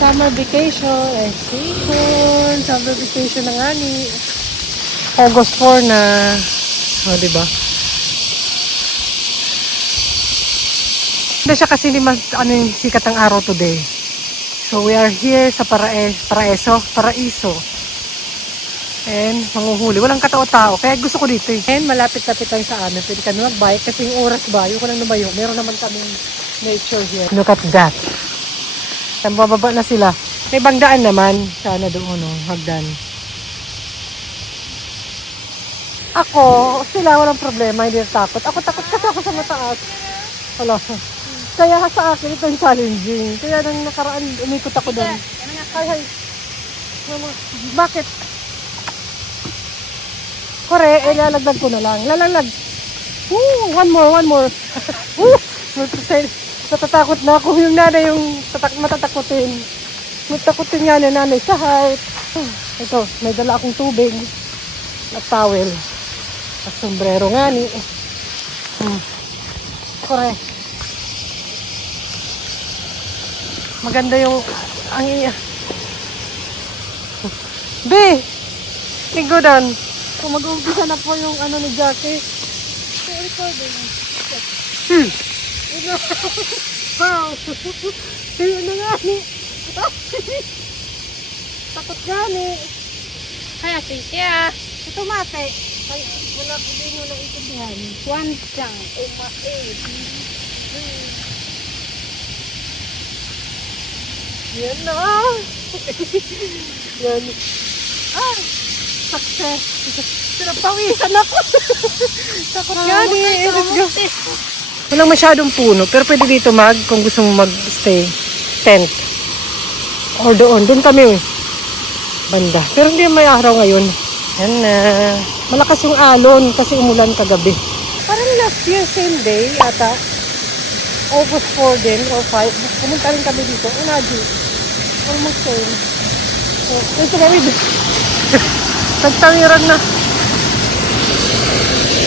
Summer vacation. Ay, summer vacation na nga ni. August 4 na. O, diba? Hindi siya kasi ano yung sikat ng araw today. So, we are here sa Paraiso. And, manguhuli. Walang katao-tao. Kaya gusto ko dito eh. And, malapit-lapit lang sa amin. Pwede ka mag-bike kasi yung oras ba, yung ko lang lumayo. Meron naman kaming nature here. Look at that. Bababa na sila. May bangdaan naman. Sana doon, no? Hagdan. Ako, sila walang problema. Hindi takot. Ako takot kasi ako sa mataas. Wala. Kaya sa akin, ito yung challenging. Kaya nang nakaraan, umikot ako doon. Hi. Bakit? Kore, lalagdag ko na lang. Lalagdag. One more. Natatakot na ako. Yung nanay yung matatakotin. Matakotin nga na nanay sa height. Ito, may dala akong tubig. At towel. At sombrero nga ni. Kore. Maganda yung ang iya. Be! Tinggodan. Kung mag-umpisa na po yung ano ni Jackie. Recording. Wow! Ayun na nga ni. Takot nga ni. Kaya siya. Ito mate. Ay, wala ko din yung naiintindihan. One chang. Yan na. Yan. Success. Pinapawisan ako. Takot nga ni. Let's go. Walang masyadong puno, pero pwede dito kung gusto mong mag-stay, tent. Or doon kami, banda. Pero hindi may araw ngayon. Yan na. Malakas yung alon kasi umulan kagabi. Parang last year, same day, ata. August 4 din, or 5. Pumunta rin kami dito. Unaji. Almost same. So, ito kami dito. Nagtawiran na.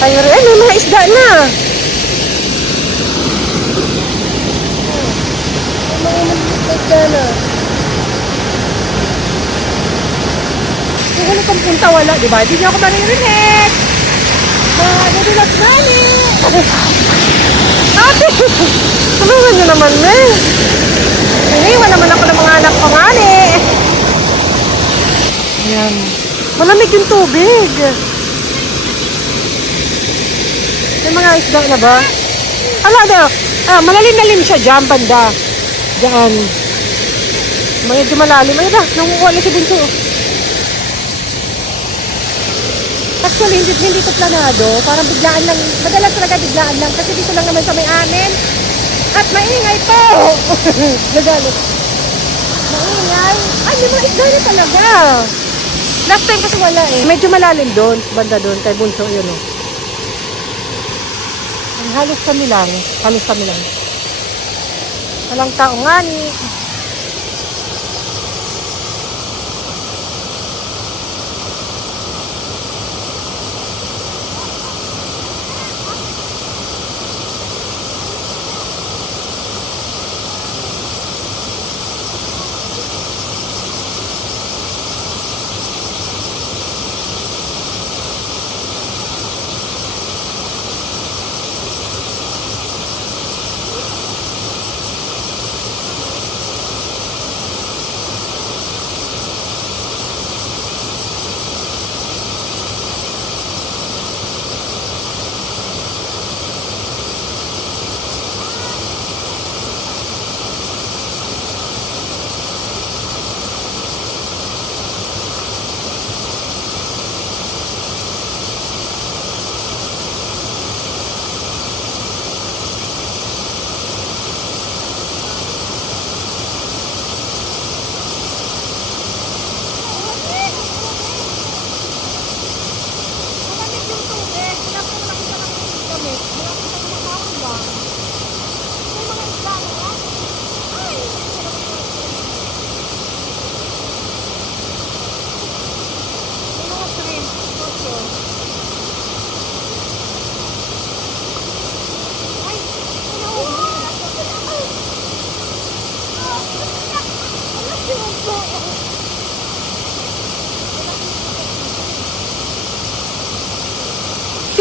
Tawiran. May mga isda na. Kung ano kang punta, wala, diba? Hindi niyo ako maririnig. Nadulas na ni. Ate! Tulungan niyo naman, men. Iniwan naman ako ng mga anak ko nga ni. Ayan. Malamig yung tubig. May mga isda na ba? Ala, malalim-lalim siya dyan, banda. Diyan. Medyo malalim. Ayun na, nangukuha na si Bunso. Actually, hindi ito planado. Parang biglaan lang. Madalas talaga biglaan lang. Kasi dito lang naman sa may amin. At maingay po. Nagalit. Maingay. Ay, may mga isda na talaga. Last time kasi wala eh. Medyo malalim doon. Banda doon. Kay Bunso, yun o. Halos kami lang. Walang tao nga ni.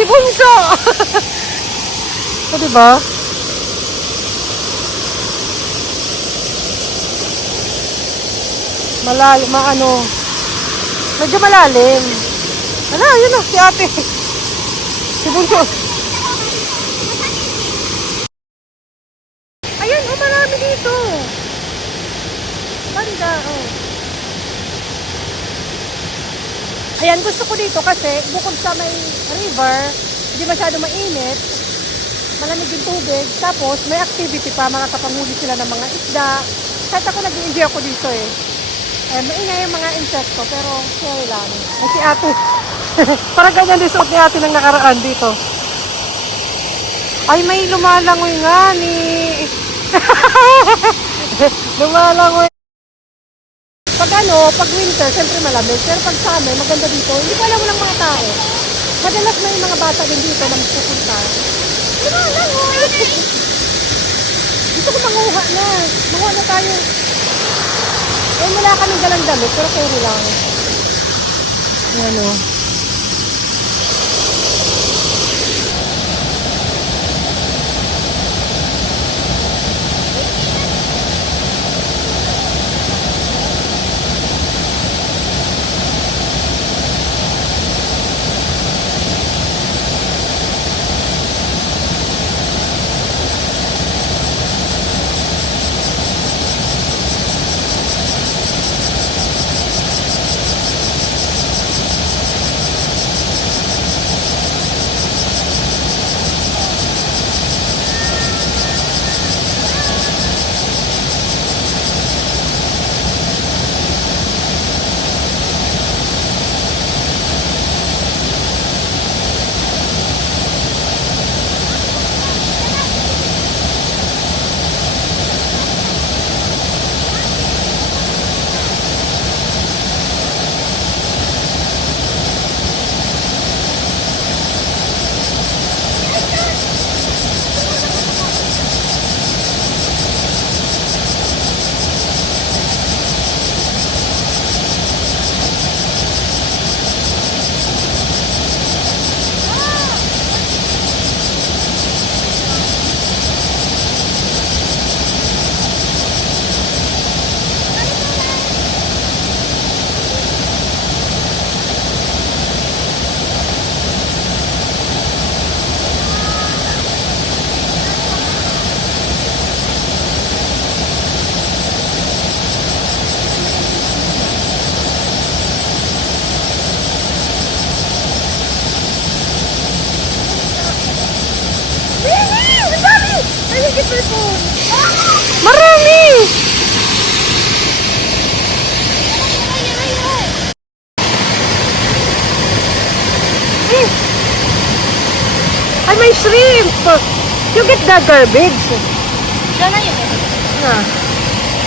Si Bunso! O, diba? Malalim, medyo malalim. Ala, yun o, si ate. Si Bunso. Ayan, marami dito. Banda, Ayan, gusto ko dito kasi bukod sa may river, hindi masyado mainit, malamig yung tubig, tapos may activity pa, mga kapanghuli sila ng mga isda. Kahit ako nag-i-enjoy ako dito maingay yung mga insekto, pero okay lang. Ay, si ate, parang ganyan din suot ni ate ng nakaraan dito. Ay, may lumalangoy nga ni. Lumalangoy. Pag winter, siyempre malamig. Pero pag summer, maganda dito. Hindi ko alam mo lang mga tao. Madalas may mga bata din dito na magpupunta. Lumalangoy. Gusto ko manguha na. Manguha na tayo. Wala kaming dalang damit, pero carry lang. Yan o. Marami! Ay, may shrimp! You get the garbage. Diyan na yun.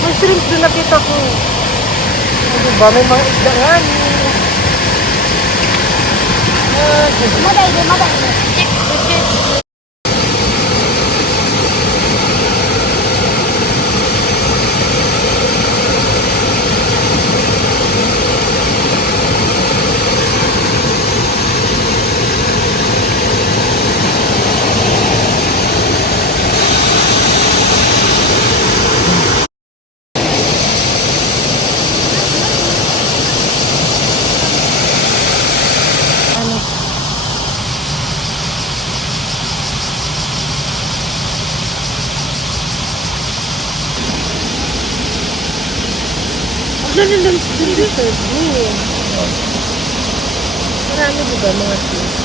May shrimp doon nakita ko. O, diba? May mga isda nga. Maday. Marami diba mga fish?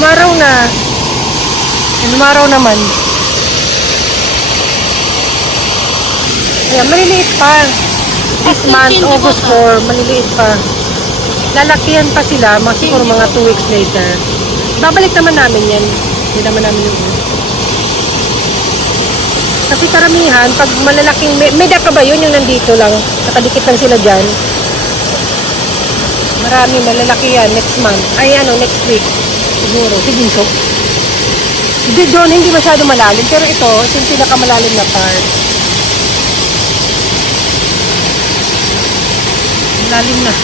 Umaraw na. Umaraw naman. Ayan, maliliit pa. This month, August 4, maliliit pa. Lalakihan pa sila, siguro mga 2 weeks later. Babalik naman namin yan. Hindi naman namin yung kasi karamihan, pag malalaking, may daka ba yun yung nandito lang? Nakadikit lang sila dyan. Marami, malalaki yan next month. Ay, next week. Siguro, siguro. Doon, hindi masyado malalim. Pero ito yung pinakamalalim na part. Malalim na.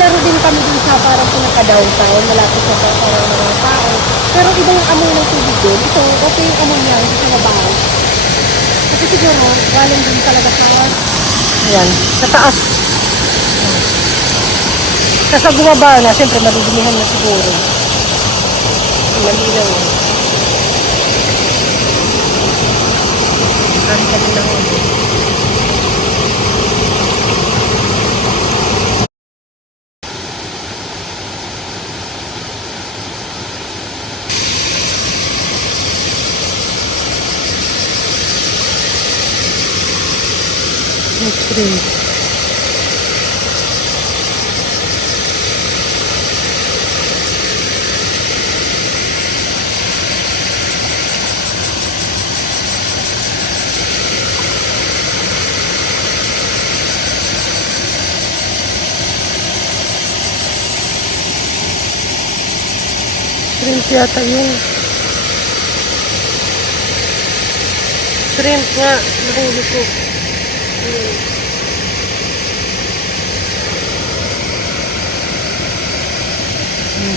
Pero din kami din sa parang pinaka-downtown. Malapit sa parang mga tao. Pero iba yung amoy ng tubig doon. Ito, okay yung amoy niya. Hindi siya mabaho. Kasi siguro, galing din talaga sa ayan, sa taas. Kasi gumaba na, siyempre madudumihan na siguro. Malinaw. Ganda din lang. Next ring. Shrimp yata yun. Shrimp nga, nahuli ko.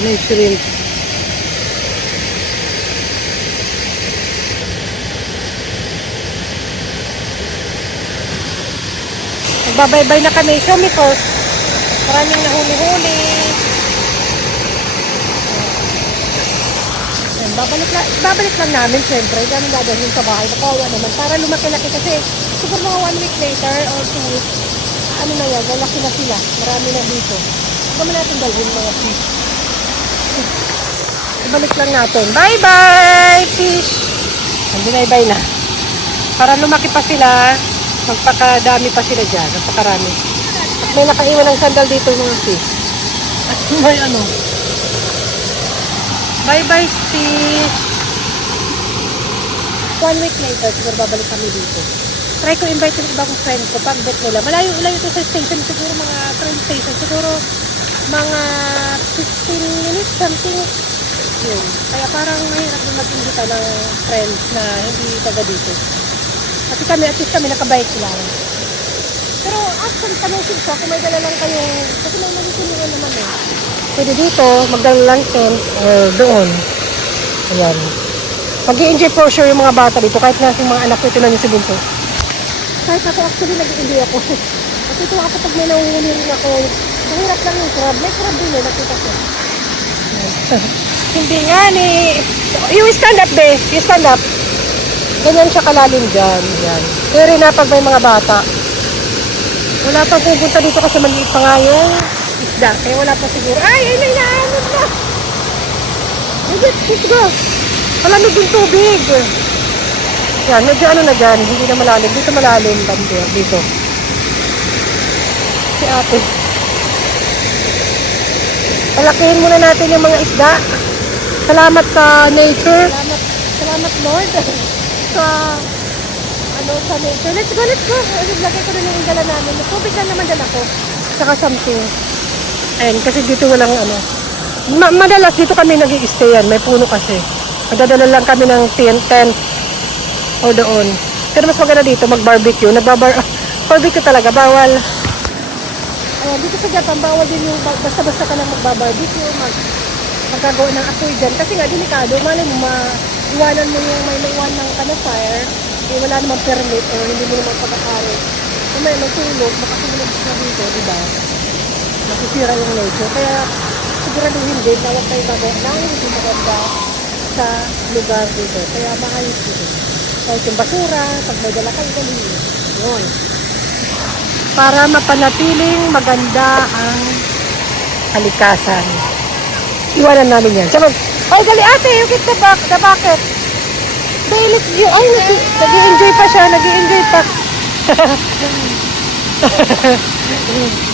May shrimp. Nagbabaybay na kami. Show me first. Maraming nahuli-huli. Babalik lang namin syempre. Ganun dadalhin sa bahay. Nakawa naman. Para lumaki-laki kasi siguro mga 1 week later or 2 weeks. Ano na yan? Lalaki na sila. Marami na dito. Huwag naman natin dalhin mga fish. Ibalik lang natin. Bye-bye, fish! Bye-bye na. Para lumaki pa sila, magpakadami pa sila dyan. Magpakarami. At may nakaiwan ng sandal dito mga fish. At may bye-bye, fish! 1 week later, siguro babalik kami dito. Try ko invite yung iba kong friend ko. Pag-bet nila. Malayo-layo ito sa station. Siguro mga train station. Siguro mga 15 minutes something. Yun. Kaya parang mahirap din mag-invita ng friends na hindi taga dito. Kasi kami, at least kami nakabike lang. Pero actually, tanong siya kung may dala lang kayong, kasi may malisunuran naman eh. Pwede dito, magdala lang tent or doon. Ayan. Mag-i-enjoy for sure yung mga bata dito. Kahit na yung mga anak ko, ito lang yung si Bunso. Kahit ako actually, nag-i-enjoy ako. Kasi ito ako pag may nahuhuli rin ako, mahirap lang yung crab. May crab din eh, nakita ko. Hindi nga ni... You stand up, be. You stand up. Ganyan siya kalalim dyan. Yan. Pero na pag may mga bata. Wala pang pupunta dito kasi maliit pa nga yung isda. Kaya wala pa siguro. Ay, may naanod na. Let's go. Malamig yung tubig. Yan, medyo na dyan. Hindi na malalim. Dito malalim. Dito. Si ate. Palakihin muna natin yung mga isda. Salamat sa nature. Salamat Lord. sa nature. Let's go. Lagay ko rin yung dala namin. Tubig lang naman dala ko. Saka something. Ayan, kasi dito walang madalas dito kami nag-i-stayan. May puno kasi. Magdadala lang kami ng tent o doon. Pero mas maganda dito mag-barbecue. Barbecue talaga. Bawal. Ayan, dito sa Japan, bawal din yung basta-basta ka lang magbabarbecue, magkagawa ng apoy dyan. Kasi nga, delikado. Malay mo, iwanan mo yung may naiwan ng campfire, eh, wala namang permit o hindi mo naman pagkakari. Kung may tulog, makatulog na dito, diba? Masisira yung nature. Kaya, siguraduhin din na huwag kayo gagawa ng hindi maganda sa lugar dito. Kaya, maayos dito. Kahit yung basura, pag may dala kayo, dalhin. Yun. Para mapanatiling maganda ang kalikasan. Iwanan namin yan. Sabi, ay gali ate, you get the bucket. Okay, let's go. Ay, nag-enjoy pa siya. Nag-enjoy pa.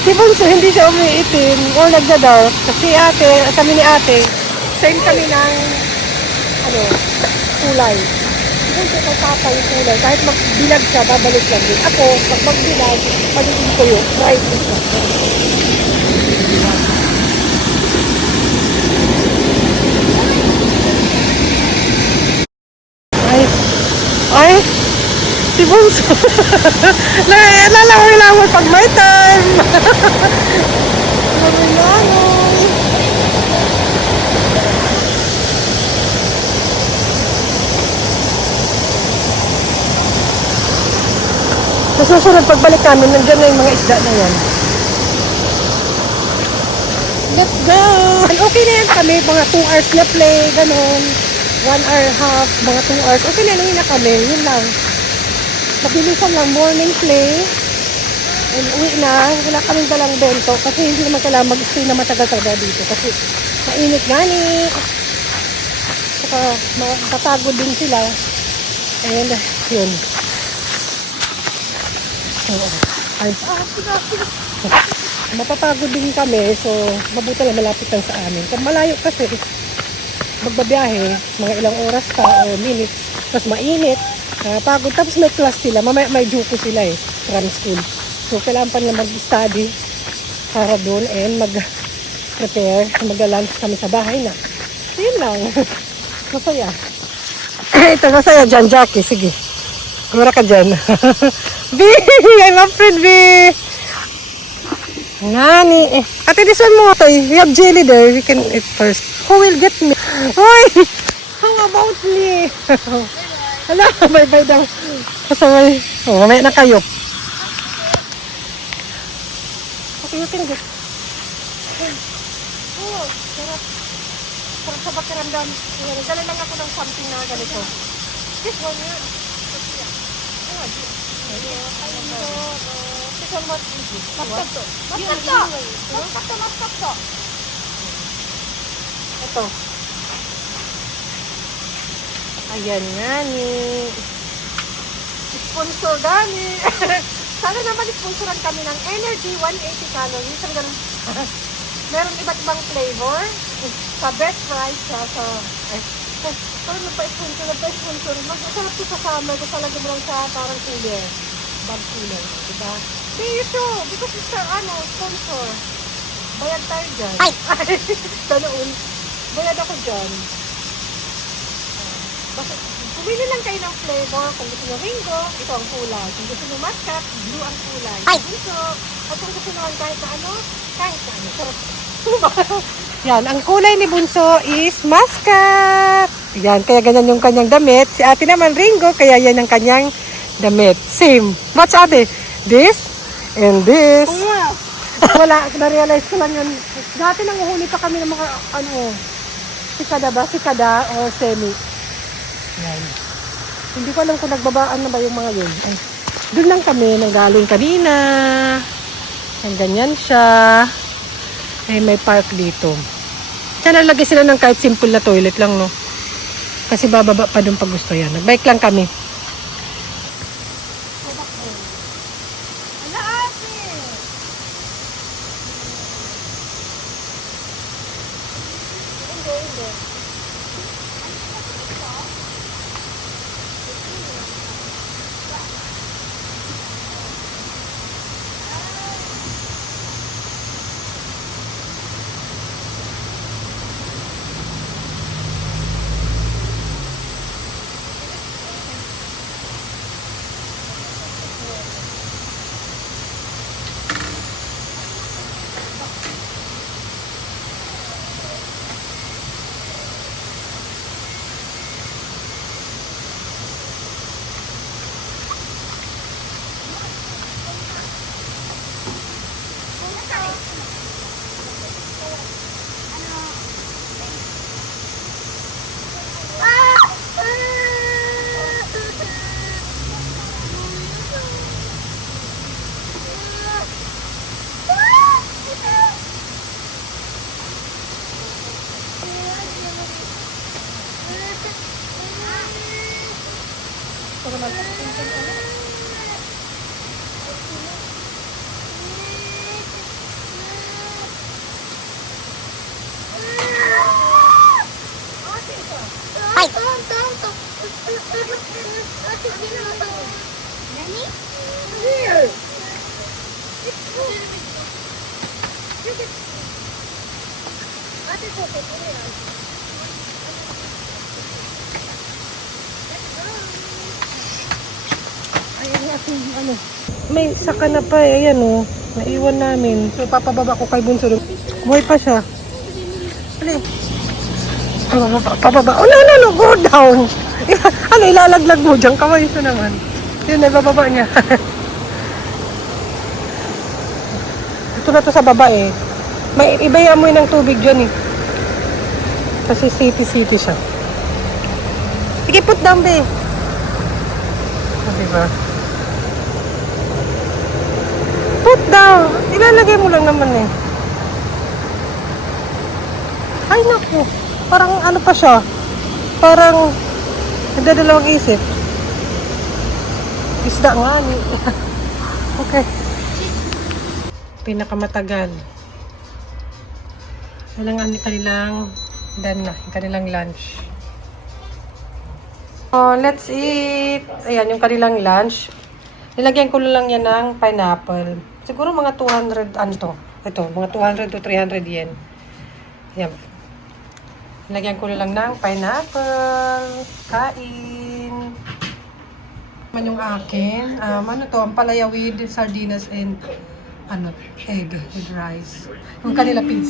Si Bunso, hindi siya umiitim o nagda-dark. Kasi kami ni ate, same kami ng, kulay. Si Bunso, kay papa yung kulay. Kahit magbilag siya, babalik lang din. Ako, pag magbilag, magiging ko yung bright siya. Ay, si Bunso. Lalamoy-lamoy pag may time. Lalamoy-lamoy. Sa susunod, pagbalik namin, nandiyan na yung mga isda na yan. Let's go! And okay na yan kami, mga 2 hours na play, ganun. 1 hour half, mga 2 hours. Okay na, uwi na kami, yun lang. Mabilisan lang, morning play. And uwi na, wala kaming dalang bento kasi hindi naman kailangan mag-stay na matagal-tagal dito kasi mainit gani. Saka matapagod din sila. And yun. Ay, mapapagod din kami, so mabuti lang malapit lang sa amin. Kung malayo kasi, magbabiyahe, mga ilang oras pa o minutes, tapos mainit, pagod, tapos may class sila, may juko sila from school. So kailangan pa nila mag-study para doon and mag-prepare, mag-lunch kami sa bahay na. So yun lang, masaya. Ito, masaya dyan, Jackie, sige. Kumara ka dyan. B! I'm afraid, B! Nani. Ate, this one mo. We have jelly there. We can eat first. Who will get me? Hoy! How about me? Hala, bye-bye daw. Kasaway. Oh, mamaya na kayo. Okay, you can get. Oh, sarap. Sarap sa pakiramdam. Dala lang ako ng something na ganito. This one yan. Maskat to. Ito. Ayan nga ni. Sponsor gani. Sana naman sponsoran kami ng Energy 180 calories. Ang ganun. Meron iba't ibang flavor. Sa best price sa parang nagpa-sponsor. Masarap ito sa summer. Kasi talaga mo lang sa parang cooler. Bag cooler. Diba? They show. Because it's our sponsor. Bayad tayo dyan. Ay! Ganoon. Bayad ako dyan. Basta, pumili lang kayo ng flavor. Kung gusto nyo ringo, ito ang kulay. Kung gusto nyo muscat, blue ang kulay. Ay! At kung gusto nyo kahit na kahit na sarap. Yan, ang kulay ni Bunso is muscat. Yan, kaya ganyan yung kanyang damit. Si ate naman ringo, kaya yan ang kanyang damit. Same. Match ate. This and this. Wala, na-realize ko lang yun. Dati nanguhuli pa kami ng mga, sikada o semi. Yan. Hindi ko alam kung nagbabaan na ba yung mga yun. Ay, doon lang kami, nanggaling kanina. Ang ganyan siya. Eh, may park dito. Sana lagay sila ng kahit simple na toilet lang, no? Kasi bababa pa doon pag gusto yan. Nagbike lang kami. Ay! Ayan yung ating ano. May saka na pa eh. Ayan oh. Naiwan namin. So papababa ko kay Bunso. Buhay pa siya. Ali. Pababa. Oh no. Go down. Ano ilalaglag mo dyan? Kamay ito naman. Yun, nabababa niya. Ito na to sa baba eh. May ibaya mo ng tubig dyan eh. Kasi city siya. Sige, put down be. O, diba? Put down. Ilalagay mo lang naman eh. Ay, naku. Parang ano pa siya. Parang nagdadalawang isip. Isda nga ni. Okay. Pinakamatagal. Kailangan kanilang done na. Kanilang lunch. Oh, let's eat. Ayan, yung kanilang lunch. Nilagyan ko lang yan ng pineapple. Siguro mga 200, ano to? Ito, mga 200 to 300 yen. Ayan. Nilagyan ko lang ng pineapple. Kain. Man yung akin. Ano to? Ang palaya with sardinas and egg with rice. Yung kanila pizza.